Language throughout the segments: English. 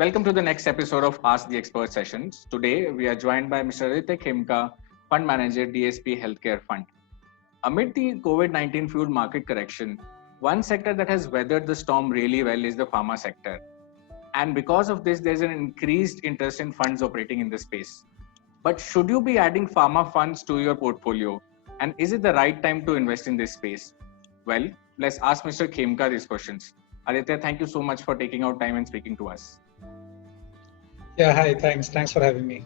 Welcome to the next episode of Ask the Expert sessions. Today, we are joined by Mr. Aditya Khemka, Fund Manager, DSP Healthcare Fund. Amid the COVID-19 fueled market correction, one sector that has weathered the storm really well is the pharma sector. And because of this, there's an increased interest in funds operating in this space. But should you be adding pharma funds to your portfolio? And is it the right time to invest in this space? Well, let's ask Mr. Khemka these questions. Aditya, thank you so much for taking out time and speaking to us. Yeah, hi, thanks for having me.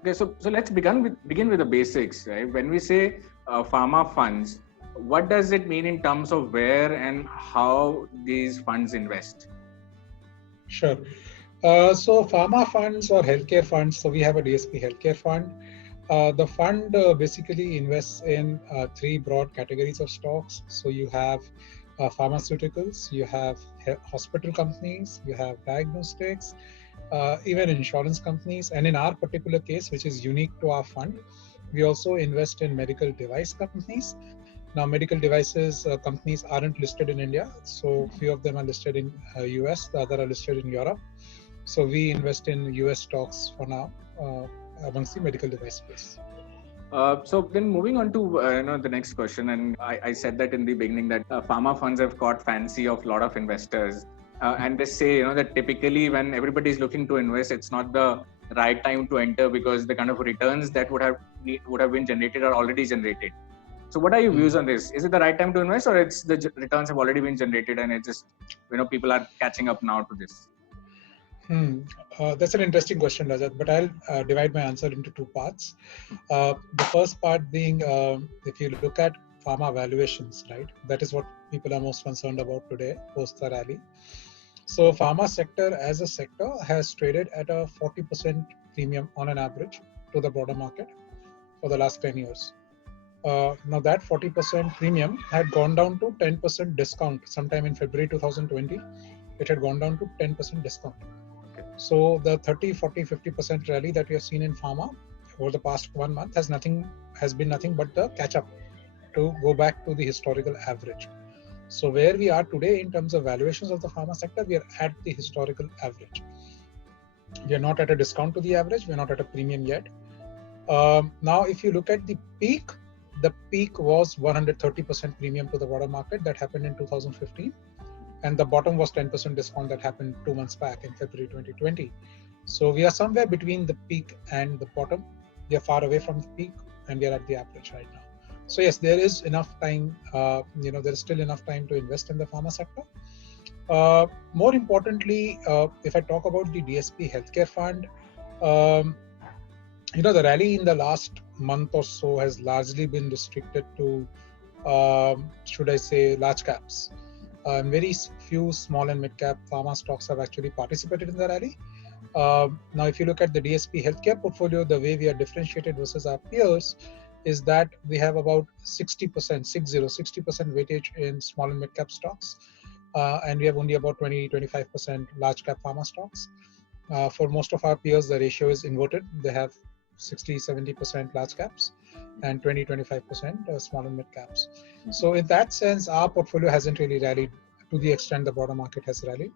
Okay, so let's begin with the basics, right? When we say pharma funds, what does it mean in terms of where and how these funds invest? Sure. So pharma funds or healthcare funds, so we have a DSP Healthcare Fund. The fund basically invests in three broad categories of stocks. So you have pharmaceuticals, you have hospital companies, you have diagnostics, even insurance companies. And in our particular case, which is unique to our fund, we also invest in medical device companies. Now, medical devices companies aren't listed in India. So few of them are listed in US, the other are listed in Europe. So we invest in US stocks for now amongst the medical device space. So then moving on to the next question, and I said that in the beginning that pharma funds have caught fancy of a lot of investors. And they say that typically when everybody is looking to invest, it's not the right time to enter because the kind of returns that would have been generated are already generated. So what are your views on this? Is it the right time to invest, or it's the returns have already been generated and it's just people are catching up now to this? That's an interesting question, Rajat, but I'll divide my answer into two parts. The first part being, if you look at pharma valuations, right, that is what people are most concerned about today, post the rally. So pharma sector as a sector has traded at a 40% premium on an average to the broader market for the last 10 years. Now that 40% premium had gone down to 10% discount sometime in February 2020. It had gone down to 10% discount. So the 30, 40, 50% rally that we have seen in pharma over the past 1 month has been nothing but the catch up to go back to the historical average. So where we are today in terms of valuations of the pharma sector, we are at the historical average. We are not at a discount to the average. We are not at a premium yet. Now, if you look at the peak was 130% premium to the broader market that happened in 2015. And the bottom was 10% discount that happened 2 months back in February 2020. So we are somewhere between the peak and the bottom. We are far away from the peak and we are at the average right now. So yes, there is enough time, there is still enough time to invest in the pharma sector. More importantly, if I talk about the DSP Healthcare Fund, the rally in the last month or so has largely been restricted to, large caps. Very few small and mid-cap pharma stocks have actually participated in the rally. Now, if you look at the DSP Healthcare portfolio, the way we are differentiated versus our peers is that we have about 60% weightage in small and mid-cap stocks. And we have only about 20-25% large-cap pharma stocks. For most of our peers, the ratio is inverted. They have 60-70% large caps and 20-25% small and mid caps. So in that sense, our portfolio hasn't really rallied to the extent the broader market has rallied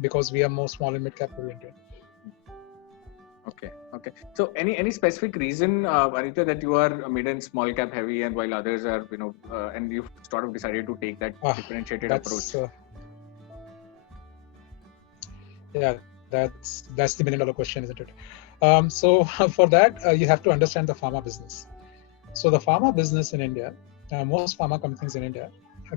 because we are more small and mid cap oriented. Okay. So any specific reason, Aditya, that you are mid and small cap heavy and while others are, and you've sort of decided to take that differentiated approach? That's the $1 million question, isn't it? So for that, you have to understand the pharma business. So the pharma business in India, most pharma companies in India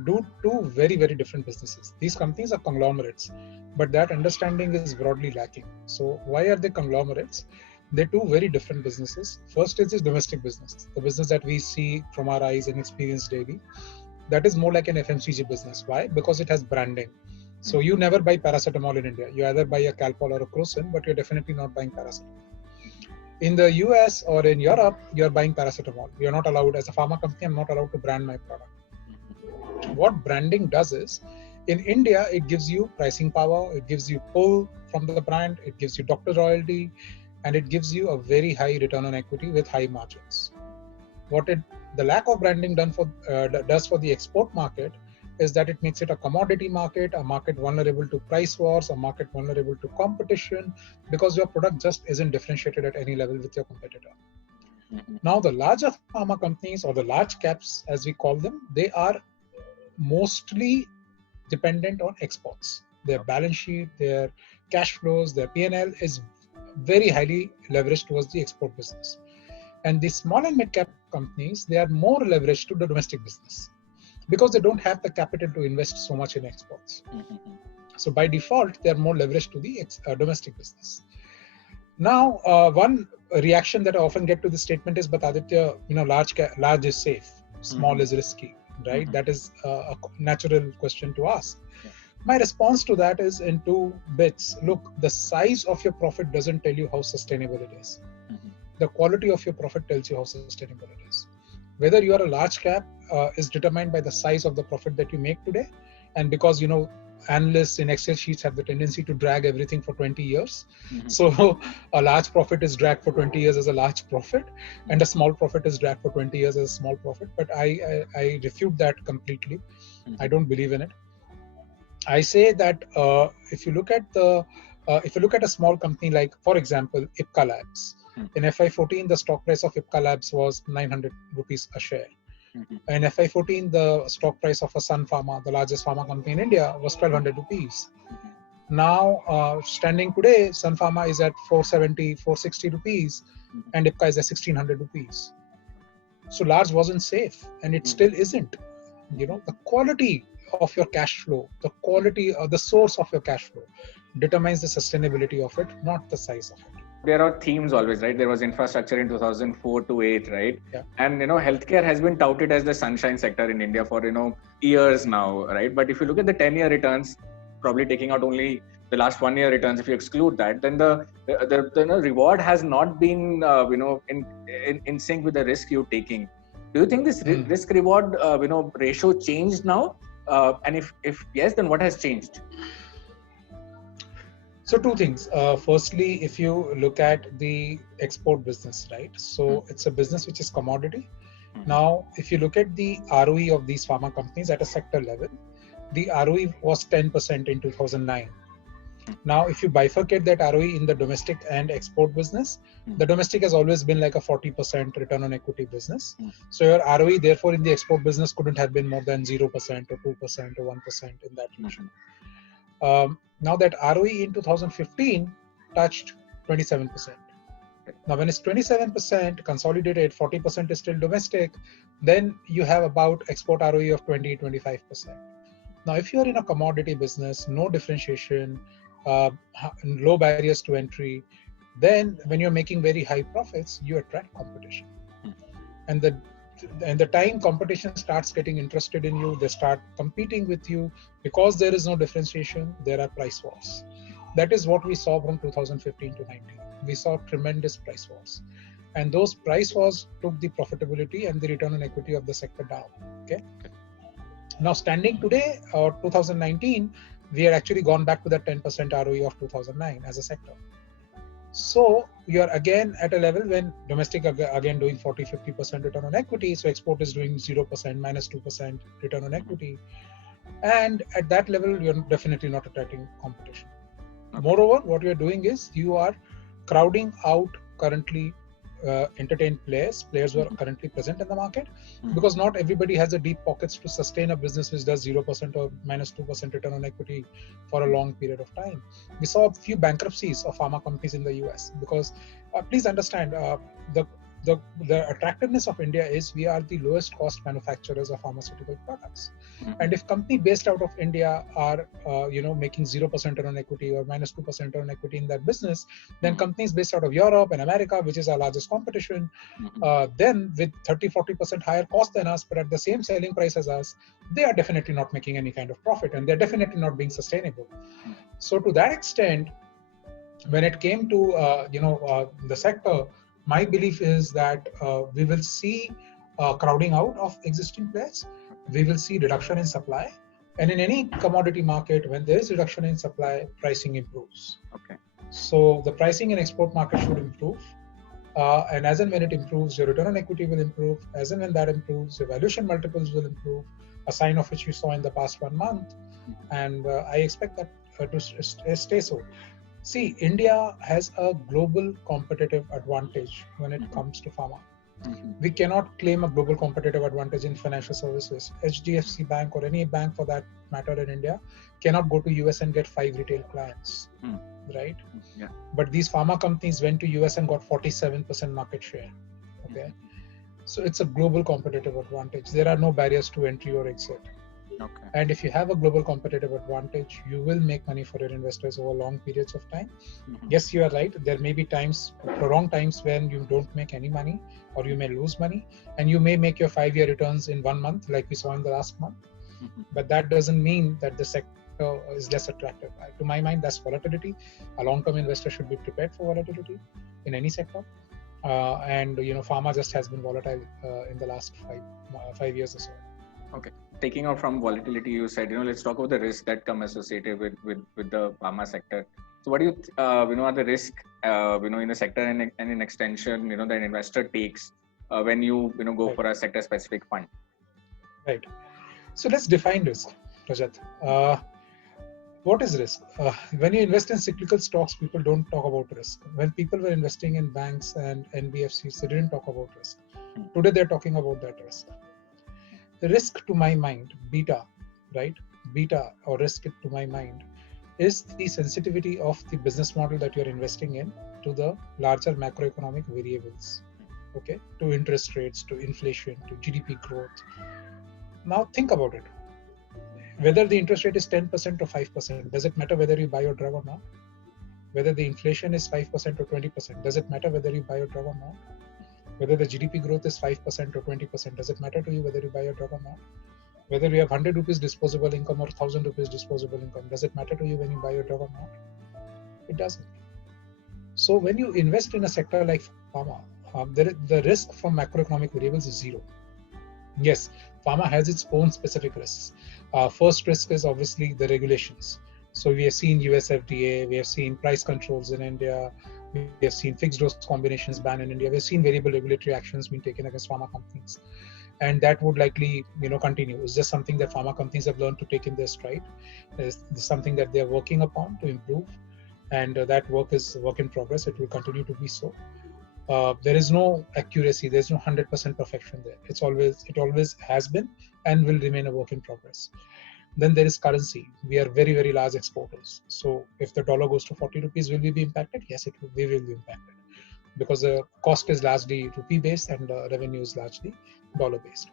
do two very, very different businesses. These companies are conglomerates, but that understanding is broadly lacking. So why are they conglomerates? They're two very different businesses. First is this domestic business, the business that we see from our eyes and experience daily. That is more like an FMCG business. Why? Because it has branding. So you never buy paracetamol in India. You either buy a Calpol or a Crocin, but you're definitely not buying paracetamol. In the US or in Europe, you're buying paracetamol. You're not allowed, as a pharma company, I'm not allowed to brand my product. What branding does is, in India, it gives you pricing power, it gives you pull from the brand, it gives you doctor royalty, and it gives you a very high return on equity with high margins. The lack of branding does for the export market is that it makes it a commodity market, a market vulnerable to price wars, a market vulnerable to competition, because your product just isn't differentiated at any level with your competitor. Now, the larger pharma companies, or the large caps as we call them, they are mostly dependent on exports. Their balance sheet, their cash flows, their P&L is very highly leveraged towards the export business. And the small and mid-cap companies, they are more leveraged to the domestic business because they don't have the capital to invest so much in exports. So by default, they are more leveraged to the domestic business. Now, one reaction that I often get to this statement is, but Aditya, large is safe, small is risky, right? That is a natural question to ask. My response to that is in two bits. Look, the size of your profit doesn't tell you how sustainable it is. The quality of your profit tells you how sustainable it is. Whether you are a large cap is determined by the size of the profit that you make today. And because, analysts in Excel sheets have the tendency to drag everything for 20 years. So a large profit is dragged for 20 years as a large profit, and a small profit is dragged for 20 years as a small profit. But I refute that completely. I don't believe in it. I say that if you look at a small company like, for example, Ipca Labs, in FY14, the stock price of Ipca Labs was 900 rupees a share. In FY14, the stock price of a Sun Pharma, the largest pharma company in India, was 1200 rupees. Now, standing today, Sun Pharma is at 470, 460 rupees, and Ipca is at 1600 rupees. So large wasn't safe, and it still isn't. The quality of your cash flow, the quality or the source of your cash flow determines the sustainability of it, not the size of it. There are themes always, right? There was infrastructure in 2004 to 8, right? Yeah. And, healthcare has been touted as the sunshine sector in India for, years now, right? But if you look at the 10-year returns, probably taking out only the last 1 year returns, if you exclude that, then the reward has not been, in sync with the risk you're taking. Do you think this risk reward, ratio changed now? And if yes, then what has changed? So two things. Firstly, if you look at the export business, right? So it's a business which is commodity. Now, if you look at the ROE of these pharma companies at a sector level, the ROE was 10% in 2009. Now, if you bifurcate that ROE in the domestic and export business, the domestic has always been like a 40% return on equity business. So your ROE, therefore, in the export business couldn't have been more than 0% or 2% or 1% in that region. Now that ROE in 2015 touched 27%. Now, when it's 27% consolidated, 40% is still domestic, then you have about export ROE of 20-25%. Now, if you're in a commodity business, no differentiation, low barriers to entry, then when you're making very high profits, you attract competition. And the time competition starts getting interested in you, they start competing with you. Because there is no differentiation, there are price wars. That is what we saw from 2015 to 19. We saw tremendous price wars. And those price wars took the profitability and the return on equity of the sector down. Okay. Now, standing today, 2019, we had actually gone back to the 10% ROE of 2009 as a sector. So you are again at a level when domestic again doing 40-50% return on equity. So export is doing 0%, -2% return on equity. And at that level, you're definitely not attracting competition. Moreover, what you're doing is you are crowding out currently entertained players who are currently present in the market, because not everybody has the deep pockets to sustain a business which does 0% or -2% return on equity for a long period of time. We saw a few bankruptcies of pharma companies in the US because please understand the attractiveness of India is we are the lowest cost manufacturers of pharmaceutical products. And if company based out of India are making 0% return on equity or -2% return on equity in that business, then companies based out of Europe and America, which is our largest competition, then with 30-40% higher cost than us, but at the same selling price as us, they are definitely not making any kind of profit, and they're definitely not being sustainable. So to that extent, when it came to the sector, my belief is that we will see crowding out of existing players. We will see reduction in supply. And in any commodity market, when there is reduction in supply, pricing improves. Okay. So the pricing in export market should improve. And as and when it improves, your return on equity will improve. As and when that improves, your valuation multiples will improve, a sign of which you saw in the past 1 month. And I expect that to stay so. See, India has a global competitive advantage when it comes to pharma. We cannot claim a global competitive advantage in financial services. HDFC Bank or any bank for that matter in India cannot go to US and get 5 retail clients, right? Yeah. But these pharma companies went to US and got 47% market share. Okay, so it's a global competitive advantage. There are no barriers to entry or exit. Okay. And if you have a global competitive advantage, you will make money for your investors over long periods of time. Yes, you are right. There may be times, prolonged times, when you don't make any money or you may lose money, and you may make your 5-year returns in 1 month, like we saw in the last month. But that doesn't mean that the sector is less attractive. To my mind, that's volatility. A long-term investor should be prepared for volatility in any sector. And pharma just has been volatile in the last 5 years or so. Okay. Taking off from volatility, you said, let's talk about the risk that come associated with the pharma sector. So what do you, are the risk, in the sector and in extension, that an investor takes when you go Right. for a sector specific fund? Right. So let's define risk, Rajat. What is risk? When you invest in cyclical stocks, people don't talk about risk. When people were investing in banks and NBFCs, they didn't talk about risk. Today, they're talking about that risk. The risk to my mind, beta, right? Beta or risk to my mind is the sensitivity of the business model that you're investing in to the larger macroeconomic variables, okay? To interest rates, to inflation, to GDP growth. Now think about it. Whether the interest rate is 10% or 5%, does it matter whether you buy your drug or not? Whether the inflation is 5% or 20%, does it matter whether you buy your drug or not? Whether the GDP growth is 5% or 20%, does it matter to you whether you buy your drug or not? Whether you have 100 rupees disposable income or 1000 rupees disposable income, does it matter to you when you buy your drug or not? It doesn't. So when you invest in a sector like pharma, the risk from macroeconomic variables is zero. Yes, pharma has its own specific risks. First risk is obviously the regulations. So we have seen US FDA, we have seen price controls in India, we have seen fixed dose combinations ban in India, we have seen variable regulatory actions being taken against pharma companies. And that would likely continue. It's just something that pharma companies have learned to take in their stride. It's something that they're working upon to improve. And that work is a work in progress. It will continue to be so. There is no accuracy. There's no 100% perfection there. It always has been and will remain a work in progress. Then there is currency. We are very, very large exporters. So if the dollar goes to 40 rupees, will we be impacted? Yes, we will be impacted, because the cost is largely rupee based and the revenue is largely dollar based.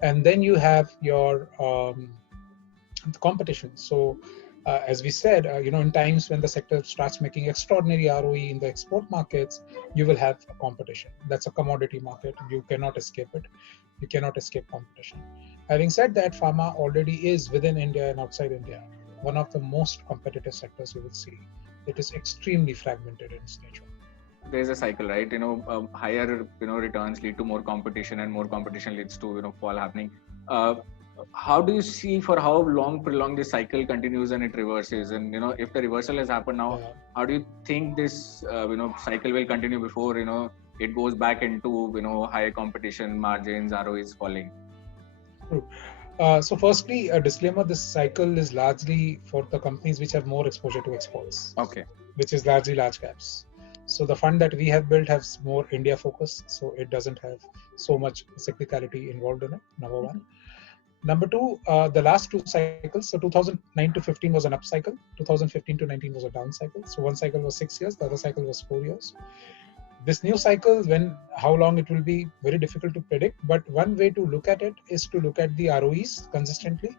And then you have your competition. So as we said, in times when the sector starts making extraordinary ROE in the export markets, you will have a competition. That's a commodity market. You cannot escape it. You cannot escape competition. Having said that, pharma already is within India and outside India one of the most competitive sectors you will see. It is extremely fragmented in its nature. There's a cycle, right? Higher returns lead to more competition, and more competition leads to fall happening. How do you see for how long prolonged this cycle continues and it reverses? And if the reversal has happened now, how do you think this cycle will continue before it goes back into higher competition, margins, ROEs falling? True. So firstly, a disclaimer, this cycle is largely for the companies which have more exposure to exports. Okay. Which is largely large caps. So the fund that we have built has more India focus, so it doesn't have so much cyclicality involved in it, number one. Number two, the last two cycles, so 2009 to 15 was an up cycle, 2015 to 19 was a down cycle. So one cycle was 6 years, the other cycle was 4 years. This new cycle, how long it will be, very difficult to predict. But one way to look at it is to look at the ROEs consistently.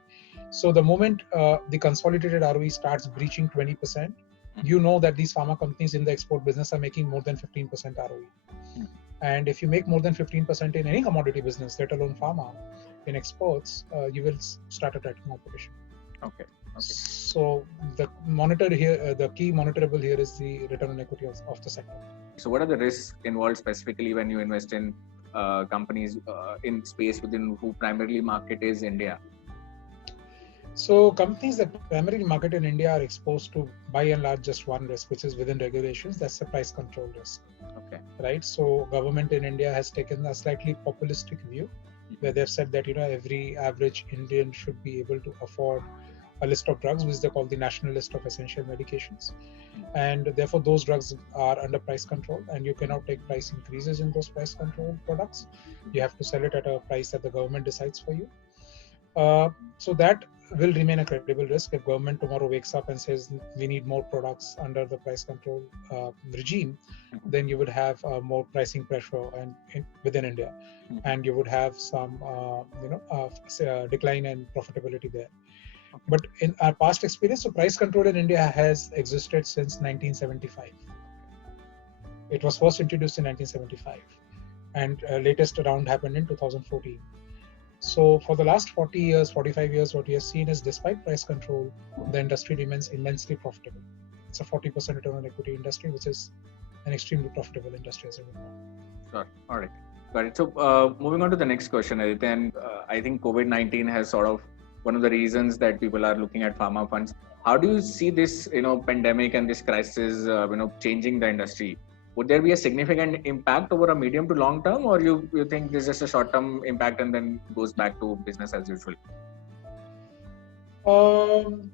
So the moment the consolidated ROE starts breaching 20%, you know that these pharma companies in the export business are making more than 15% ROE. And if you make more than 15% in any commodity business, let alone pharma, in exports, you will start attracting competition. Okay. So the monitor here, the key monitorable here is the return on equity of the sector. So what are the risks involved specifically when you invest in companies in space within who primarily market is India? So companies that primarily market in India are exposed to, by and large, just one risk, which is within regulations. That's the price control risk. Okay. Right. So government in India has taken a slightly populistic view, where they've said that every average Indian should be able to afford a list of drugs, which they call the national list of essential medications, and therefore those drugs are under price control, and you cannot take price increases in those price control products. You have to sell it at a price that the government decides for you. So that will remain a credible risk. If government tomorrow wakes up and says we need more products under the price control regime, then you would have more pricing pressure within India, and you would have some decline in profitability there. But in our past experience, so price control in India has existed since 1975. It was first introduced in 1975, and latest round happened in 2014. So for the last 40 years, 45 years, what we have seen is despite price control, the industry remains immensely profitable. It's a 40% return on equity industry, which is an extremely profitable industry as a whole. Sure. All right. Got it. So moving on to the next question, Aditya, and I think COVID-19 has sort of one of the reasons that people are looking at pharma funds. How do you see this, pandemic and this crisis, changing the industry? Would there be a significant impact over a medium to long term, or you think this is just a short term impact and then goes back to business as usual?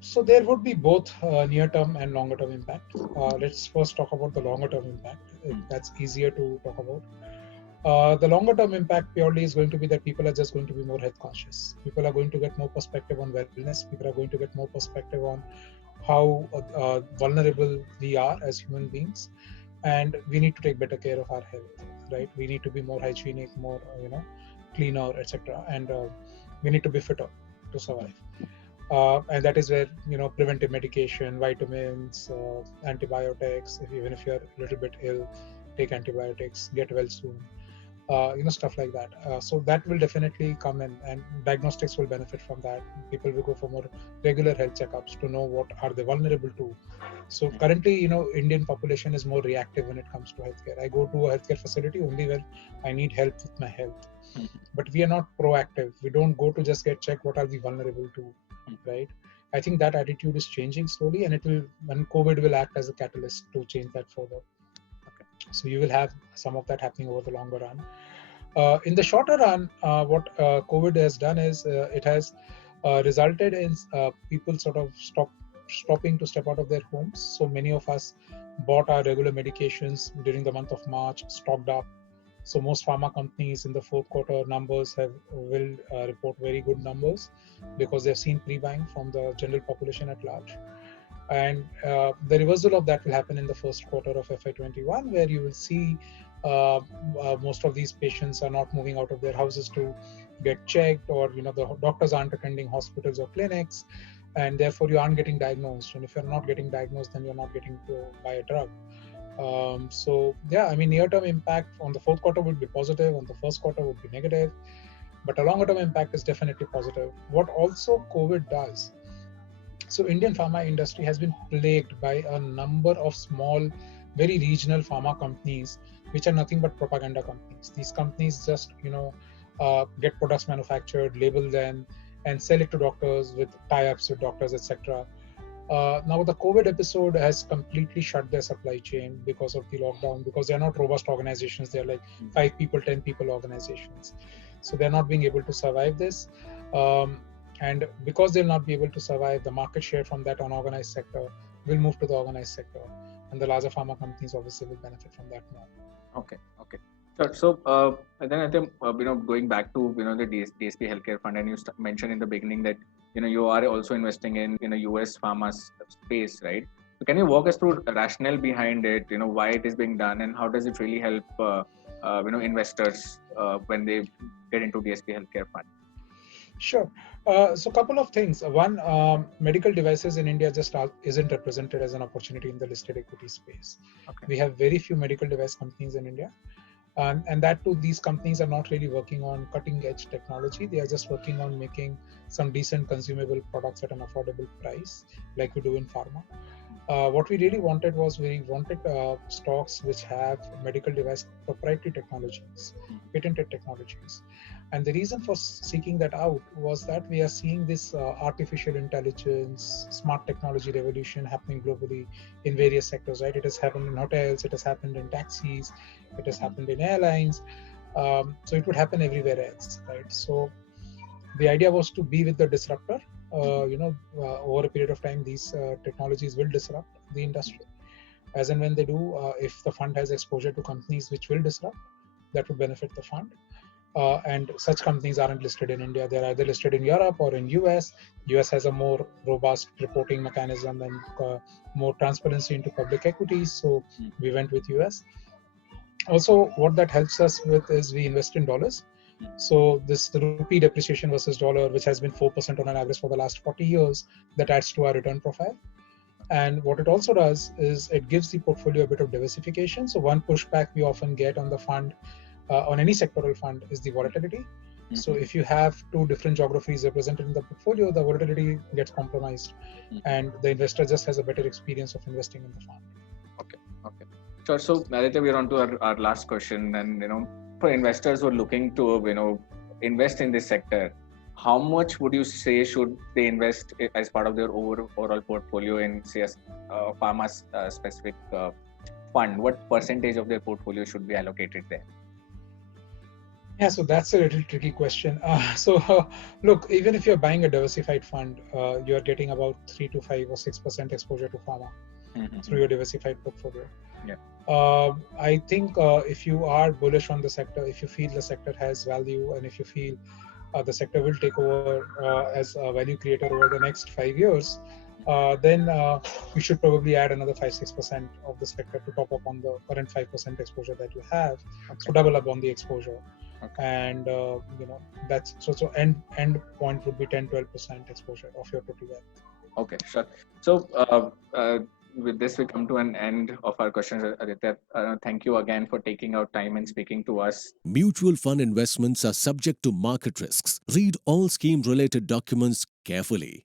So there would be both near-term and longer-term impact. Let's first talk about the longer-term impact. That's easier to talk about. The longer-term impact purely is going to be that people are just going to be more health conscious. People are going to get more perspective on wellness. People are going to get more perspective on how vulnerable we are as human beings, and we need to take better care of our health. Right? We need to be more hygienic, more cleaner, etc. And we need to be fitter to survive. And that is where preventive medication, vitamins, antibiotics. Even if you're a little bit ill, take antibiotics, get well soon. Stuff like that. So that will definitely come in, and diagnostics will benefit from that. People will go for more regular health checkups to know what are they vulnerable to. So currently, Indian population is more reactive when it comes to healthcare. I go to a healthcare facility only when I need help with my health. But we are not proactive. We don't go to just get checked what are we vulnerable to, right? I think that attitude is changing slowly, and COVID will act as a catalyst to change that further. So you will have some of that happening over the longer run. In the shorter run, what COVID has done is it has resulted in people sort of stopping to step out of their homes. So many of us bought our regular medications during the month of March, stocked up. So most pharma companies in the fourth quarter numbers will report very good numbers because they've seen pre-buying from the general population at large. And the reversal of that will happen in the first quarter of FY21, where you will see most of these patients are not moving out of their houses to get checked, or the doctors aren't attending hospitals or clinics, and therefore you aren't getting diagnosed. And if you're not getting diagnosed, then you're not getting to buy a drug. Near-term impact on the fourth quarter would be positive, on the first quarter would be negative, but a longer-term impact is definitely positive. What also COVID does, so Indian pharma industry has been plagued by a number of small, very regional pharma companies, which are nothing but propaganda companies. These companies just, get products manufactured, label them, and sell it to doctors with tie-ups with doctors, etc. Now the COVID episode has completely shut their supply chain because of the lockdown, because they're not robust organizations. They're like 5 people, 10 people organizations. So they're not being able to survive this. And because they'll not be able to survive, the market share from that unorganized sector will move to the organized sector. And the larger pharma companies obviously will benefit from that more. Okay. So then I think, going back to, the DSP Healthcare Fund, and you mentioned in the beginning that, you are also investing in, US pharma space, right? So can you walk us through the rationale behind it, why it is being done, and how does it really help, investors when they get into DSP Healthcare Fund? Sure. So a couple of things. One, medical devices in India just isn't represented as an opportunity in the listed equity space. Okay. We have very few medical device companies in India. And that too, these companies are not really working on cutting edge technology. They are just working on making some decent consumable products at an affordable price, like we do in pharma. What we really wanted was stocks which have medical device proprietary technologies, patented technologies. And the reason for seeking that out was that we are seeing this artificial intelligence, smart technology revolution happening globally in various sectors, right? It has happened in hotels, it has happened in taxis, it has happened in airlines. So it would happen everywhere else, right? So the idea was to be with the disruptor. Over a period of time, these technologies will disrupt the industry. As and when they do, if the fund has exposure to companies which will disrupt, that would benefit the fund. And such companies aren't listed in India. They're either listed in Europe or in US. US has a more robust reporting mechanism and more transparency into public equities. So we went with US. Also, what that helps us with is we invest in dollars. So this rupee depreciation versus dollar, which has been 4% on an average for the last 40 years, that adds to our return profile. And what it also does is it gives the portfolio a bit of diversification. So one pushback we often get on the fund, on any sectoral fund, is the volatility. So if you have two different geographies represented in the portfolio, the volatility gets compromised, and the investor just has a better experience of investing in the fund. Okay. Sure. So Aditya, we're on to our last question, and for investors who are looking to invest in this sector, how much would you say should they invest as part of their overall portfolio in, say, a pharma specific fund? What percentage of their portfolio should be allocated there? Yeah, so that's a little tricky question. Look, even if you're buying a diversified fund, you're getting about 3 to 5 or 6% exposure to pharma through your diversified portfolio. Yeah. I think if you are bullish on the sector, if you feel the sector has value, and if you feel the sector will take over as a value creator over the next 5 years, then you should probably add another 5-6% of the sector to top up on the current 5% exposure that you have. So double up on the exposure. And that's so end point would be 10-12% exposure of your total wealth. Okay, sure. So with this, we come to an end of our questions, Aditya. Thank you again for taking out time and speaking to us. Mutual fund investments are subject to market risks. Read all scheme related documents carefully.